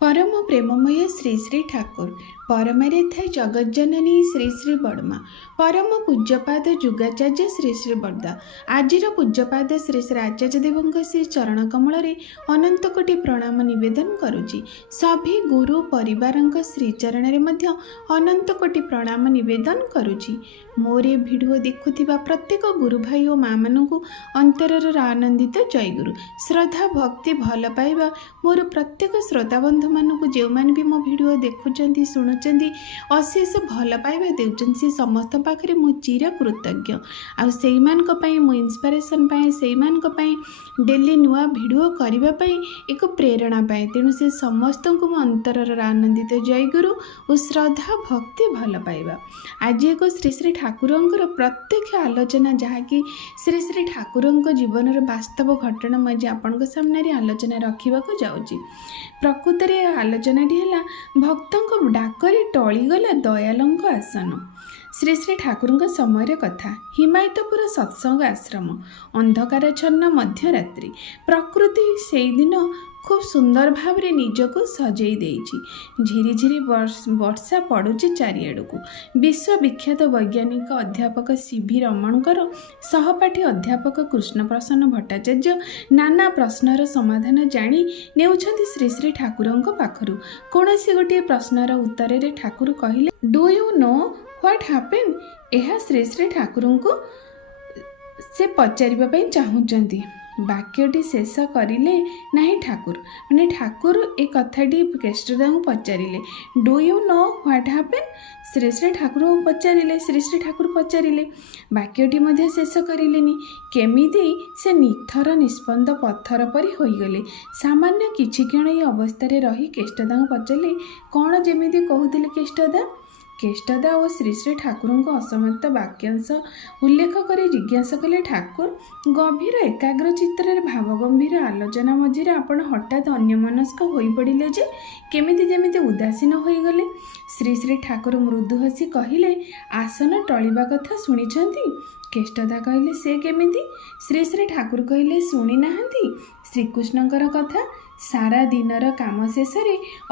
परम प्रेममय श्री श्री ठाकुर परमारे थे जगज्जननी श्री श्री बड़मा परम पूज्यपाद जुगाचार्य श्री श्री बड़दा आजिर पूज्यपाद श्री श्री आचार्य देव श्री चरण कमल अनंत कोटि प्रणाम निवेदन करुची। सभी गुरु परिवार श्रीचरण में अनंत कोटि प्रणाम निवेदन करुची। मोरे भिडियो देखुथिबा प्रत्येक गुरु भाई और माँ मानू अंतरर आनंदित जय गुरु। श्रद्धा भक्ति भल पाइबा मोर प्रत्येक श्रोता बंधु मानू जो मैंने भी मो भिडियो देखुंट शुणुंट अशेष भल पाइबा देउछन से समस्त पाखे मु चिर कृतज्ञ। आउ सेई मान को पई मु इंस्पिरेशन पाए सेई मान को पई डेली नुआ भिडियो करबा पई एक प्रेरणा पाए। तेणु से समस्त को मो अंतरर आनंदित जय गुरु और श्रद्धा भक्ति भल पाइबा। आज एक श्री श्री ठाकुरंकर प्रत्यक्ष आलोचना जहाँकि श्री श्री ठाकुरंक जीवन वास्तव घटना मुझे आपण सामने आलोचना रखा जाऊँगी। प्रकृत में आलोचनाटी है भक्तों डाकरे टलीगला दयालंक आसन। श्री श्री ठाकुरंक समय कथा हिमायतपुर सत्संग आश्रम अंधकार छन्न मध्यरात्रि प्रकृति से दिन खूब सुंदर भाव रे निजको सजई देइछि। झिरी झिरी वर्षा पड़ुछि चारिआड़ को। विश्वविख्यात वैज्ञानिक अध्यापक सीवी रमणकर सहपाठी अध्यापक कृष्ण प्रसन्न भट्टाचार्य नाना प्रश्नर समाधान जानी नेउछन्ति श्री श्री ठाकुरंक पाखरु। कोनोसी गोटे प्रश्नर उत्तर रे ठाकुर कहिले, do you know what happen. यह श्री श्री ठाकुरंक से पचारिबा पई चाहुचन्ति। वाक्यटी शेष करिले नाही ठाकुर माने ठाकुर ए कथाटी केष्टदा को पचारिले, do you know what happen. Shri Shri Thakur पचारिले, श्री श्री ठाकुर पचारिले, वाक्यटी मध्य शेष करिलेनी। केमिति से निथर निस्पंद पत्थर परी होइगले। सामान्य किछि क्षण ए अवस्था रही केष्टदा को पचारिले, कौन जेमिति कहूतिले केष्टदा। केष्टदा और श्री श्री ठाकुर को असमर्थ वाक्यांश उल्लेख कर जिज्ञासा कले, ठाकुर गभीर एकाग्र चित्र भावगंभीर आलोचना मझे आपण हठात अन्यमनस्क हो पड़े जे केमिति जेमिति उदासीन होइगले। श्री श्री ठाकुर मृदु हसी कहिले, आसन टलिबा कथा शुणिछंती। केष्टदा कहले, से केमिति। श्री श्री ठाकुर कहले, शुणी नाहंती श्रीकृष्णकर कथा। सारा दिनर काम शेष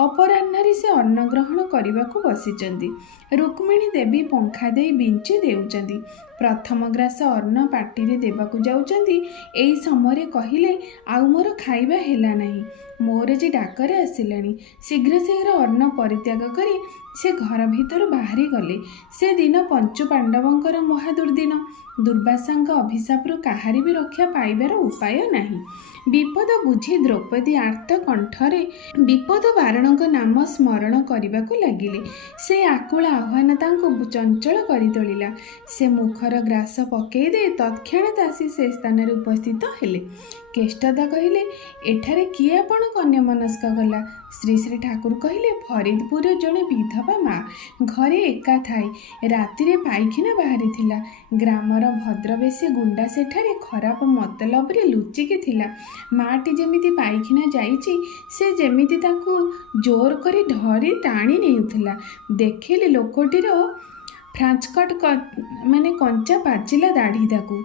अपराह्न से अन्न ग्रहण करने को बसिचंदी। रुक्मिणी देवी पंखा दे बिंची देउचंदी। प्रथम ग्रास अन्न पाटी देवाकू जाउचंदी। एई समय कहिले, आउ मोर खाइबा हेला नहीं, मोर जे डाकरे आसिलानी। शीघ्र शीघ्र अन्न परित्याग करी से घर भीतर बाहरी गले। से दिन पंचु पांडवंकर महादुर्दिन। दुर्वासांक अभिशाप्रु काहारी भी रक्षा पाइबार उपाय नाही। विपद बुझी द्रौपदी आर्त कंठरे विपद बारणक नाम स्मरण करने को लगिले। से आकुल आह्वान तांको चंचल करी तोलिला। से मुखर ग्रास पकई दे तत्क्षणात आसी से स्थान रे उपस्थित हेले। केष्टदा कहले, एठारे किए आपण अन्यमनस्क गला। श्री श्री ठाकुर कहले, फरीदपुर जड़े विधवा माँ घरे एका थाई राति पाइखिना बाहरी थिला। ग्रामर भद्रवेशी गुंडा सेठारे खराब मतलब रे लुचिकी थिला। माटी जेमिति पाइखिना जाइछि से जेमिति ताकू जोर करी धरी टाणी नेउथिला। देखिले लोकटीर फ्रांचकट माने कंचा पाचिला दाढ़ी ताकू।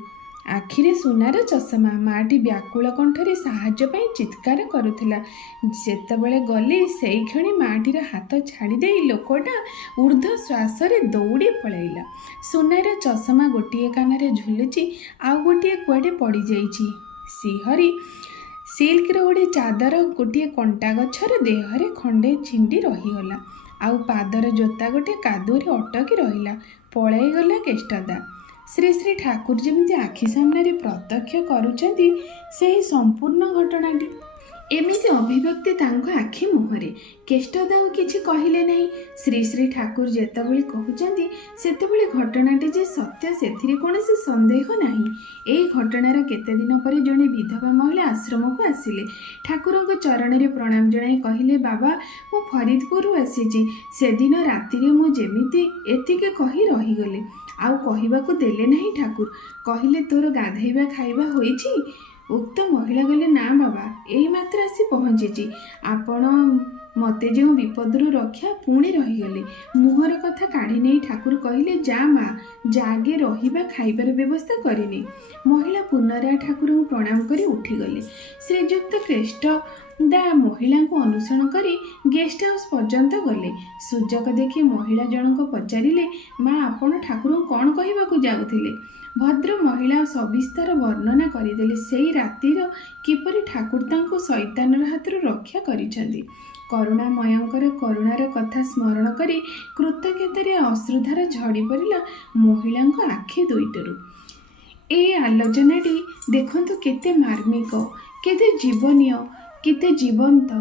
आखिरे सुनार चषमा। माटी व्याकुल कंठरे साहाय्य पाई चित्कार करुथिला। जेतेबेले गली सेई क्षणी माटीर हाथ छाड़ी दे लोकटा ऊर्ध्व श्वास रे दौड़ी पळैला। सुनार चषमा गोटिए कानरे झुलुची, आउ गोटिए कुआडे पड़ी जाइछि। सिहरी सिल्क गोटे चादर गोटे कंटा गछर देहरे खंडे छिंडी रहीगला। आउ पादर जोता गोटे कादुरे अटकी रहिला। पळैगला केष्टदा। श्री श्री ठाकुर जमी आखि सामने प्रत्यक्ष करुछंती से संपूर्ण घटनाटी। एमिति अभिव्यक्ति तांको आखि मुहरे। केष्टदा किछि कहिले नहीं। श्री श्री ठाकुर जेतेबेले कहउचंती सेतेबेले घटनाटी जे सत्य सेथिरे कोनोसी संदेह नाही। एई घटनार केते दिन पर जणे विधवा महिला आश्रम को आसिले। ठाकुरंक चरण रे प्रणाम जणाई कहिले, बाबा मु फरीदपुर आसीची। से दिन राति रे मु जेमिति एतिके कहि रही गले। आउ कहिबाकू देले नहीं। ठाकुर कहिले, तोर गाधैबा खाइबा होईची। उक्त महिला गले, ना बाबा एई मात्र आसी पहुँची। आपण मते जो विपदरू रक्षा पुणी रहीगले। मुहर कथा काढ़ी नहीं ठाकुर कहले, जा माँ जागे रहिबा खाइबार व्यवस्था करिने। महिला पुनराय ठाकुर प्रणाम करी उठीगले। श्रीजुक्त केष्ट ମହିଳାଙ୍କୁ ଅନୁସରଣ କରି ଗେଷ୍ଟ ହାଉସ୍ ପର୍ଯ୍ୟନ୍ତ ଗଲେ। ସୁଯୋଗ ଦେଖି ମହିଳା ଜଣକ ପଚାରିଲେ, ମା, ଆପଣ ଠାକୁରଙ୍କୁ କ'ଣ କହିବାକୁ ଯାଉଥିଲେ? ଭଦ୍ର ମହିଳା ସବିସ୍ତାର ବର୍ଣ୍ଣନା କରିଦେଲେ ସେଇ ରାତିର କିପରି ଠାକୁର ତାଙ୍କୁ ଶୈତାନର ହାତରୁ ରକ୍ଷା କରିଛନ୍ତି। କରୁଣାମୟଙ୍କର କରୁଣାର କଥା ସ୍ମରଣ କରି କୃତଜ୍ଞତାରେ ଅଶ୍ରୁଧାର ଝଡ଼ି ପଡ଼ିଲା ମହିଳାଙ୍କ ଆଖି ଦୁଇଟିରୁ। ଏ ଆଲୋଚନାଟି ଦେଖନ୍ତୁ କେତେ ମାର୍ମିକ, କେତେ ଜୀବନୀୟ, କେତେ ଜୀବନ୍ତ।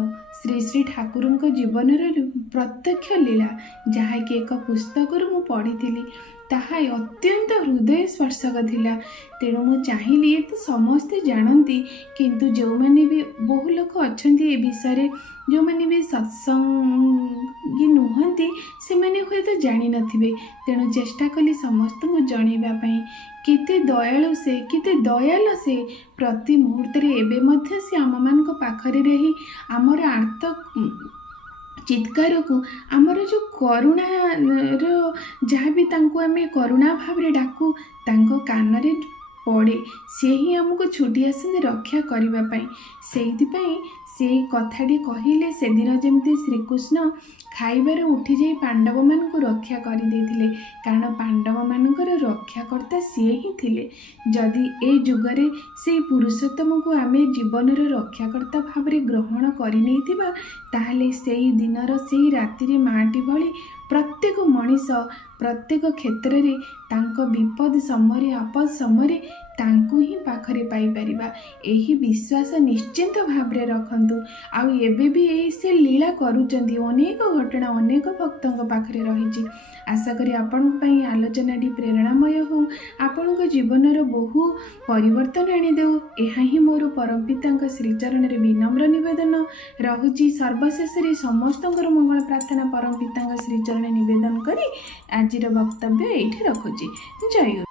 ଶ୍ରୀ ଶ୍ରୀ ଠାକୁରଙ୍କ ଜୀବନର ପ୍ରତ୍ୟକ୍ଷ ଲୀଳା, ଯାହାକି ଏକ ପୁସ୍ତକରୁ ମୁଁ ପଢ଼ିଥିଲି। ତାହା ଅତ୍ୟନ୍ତ ହୃଦୟ ସ୍ପର୍ଶକ ଥିଲା। ତେଣୁ ମୁଁ ଚାହିଁଲି ଏ ତ ସମସ୍ତେ ଜାଣନ୍ତି, କିନ୍ତୁ ଯେଉଁମାନେ ବି ବହୁ ଲୋକ ଅଛନ୍ତି ଏ ବିଷୟରେ, ଯେଉଁମାନେ ବି ସତ୍ସଙ୍ଗୀ ନୁହନ୍ତି, ସେମାନେ ହୁଏତ ଜାଣିନଥିବେ। ତେଣୁ ଚେଷ୍ଟା କଲି ସମସ୍ତଙ୍କୁ ଜଣାଇବା ପାଇଁ। କେତେ ଦୟାଳୁ ସେ, କେତେ ଦୟାଲ ସେ। ପ୍ରତି ମୁହୂର୍ତ୍ତରେ ଏବେ ମଧ୍ୟ ସେ ଆମମାନଙ୍କ ପାଖରେ ରହି ଆମର ଆର୍ତ ଚିତ୍କାରକୁ, ଆମର ଯେଉଁ କରୁଣାର ଯାହା ବି ତାଙ୍କୁ ଆମେ କରୁଣା ଭାବରେ ଡାକୁ, ତାଙ୍କ କାନରେ ପଡ଼େ। ସେ ହିଁ ଆମକୁ ଛୁଟି ଆସନ୍ତି ରକ୍ଷା କରିବା ପାଇଁ। ସେଇଥିପାଇଁ ସେଇ କଥାଟି କହିଲେ, ସେଦିନ ଯେମିତି ଶ୍ରୀକୃଷ୍ଣ ଖାଇବାରେ ଉଠିଯାଇ ପାଣ୍ଡବମାନଙ୍କୁ ରକ୍ଷା କରିଦେଇଥିଲେ, କାରଣ ପାଣ୍ଡବମାନଙ୍କର ରକ୍ଷାକର୍ତ୍ତା ସିଏ ହିଁ ଥିଲେ। ଯଦି ଏ ଯୁଗରେ ସେଇ ପୁରୁଷୋତ୍ତମକୁ ଆମେ ଜୀବନର ରକ୍ଷାକର୍ତ୍ତା ଭାବରେ ଗ୍ରହଣ କରିନେଇଥିବା, ତାହେଲେ ସେଇ ଦିନର ସେଇ ରାତିରେ ମାଟି ଭଳି ପ୍ରତ୍ୟେକ ମଣିଷ ପ୍ରତ୍ୟେକ କ୍ଷେତ୍ରରେ ତାଙ୍କ ବିପଦ ସମୟରେ, ଆପଦ ସମୟରେ ତାଙ୍କୁ ହିଁ ପାଖରେ ପାଇପାରିବା। ଏହି ବିଶ୍ୱାସ ନିଶ୍ଚିନ୍ତ ଭାବରେ ରଖନ୍ତୁ। ଆଉ ଏବେ ବି ସେ ଲୀଳା କରୁଛନ୍ତି। ଅନେକ ଘଟଣା ଅନେକ ଭକ୍ତଙ୍କ ପାଖରେ ରହିଛି। ଆଶା କରି ଆପଣଙ୍କ ପାଇଁ ଆଲୋଚନାଟି ପ୍ରେରଣାମୟ ହେଉ, ଆପଣଙ୍କ ଜୀବନର ବହୁ ପରିବର୍ତ୍ତନ ଆଣିଦେଉ। ଏହା ହିଁ ମୋର ପରମପିତାଙ୍କ ଶ୍ରୀଚରଣରେ ବିନମ୍ର ନିବେଦନ ରହୁଛି। ସର୍ବଶେଷରେ ସମସ୍ତଙ୍କର ମଙ୍ଗଳ ପ୍ରାର୍ଥନା ପରମପିତାଙ୍କ ଶ୍ରୀଚରଣରେ ନିବେଦନ କରି ଆଜିର ବକ୍ତବ୍ୟ ଏଇଠି ରଖୁଛି। ଜୟ ଗୁରୁ।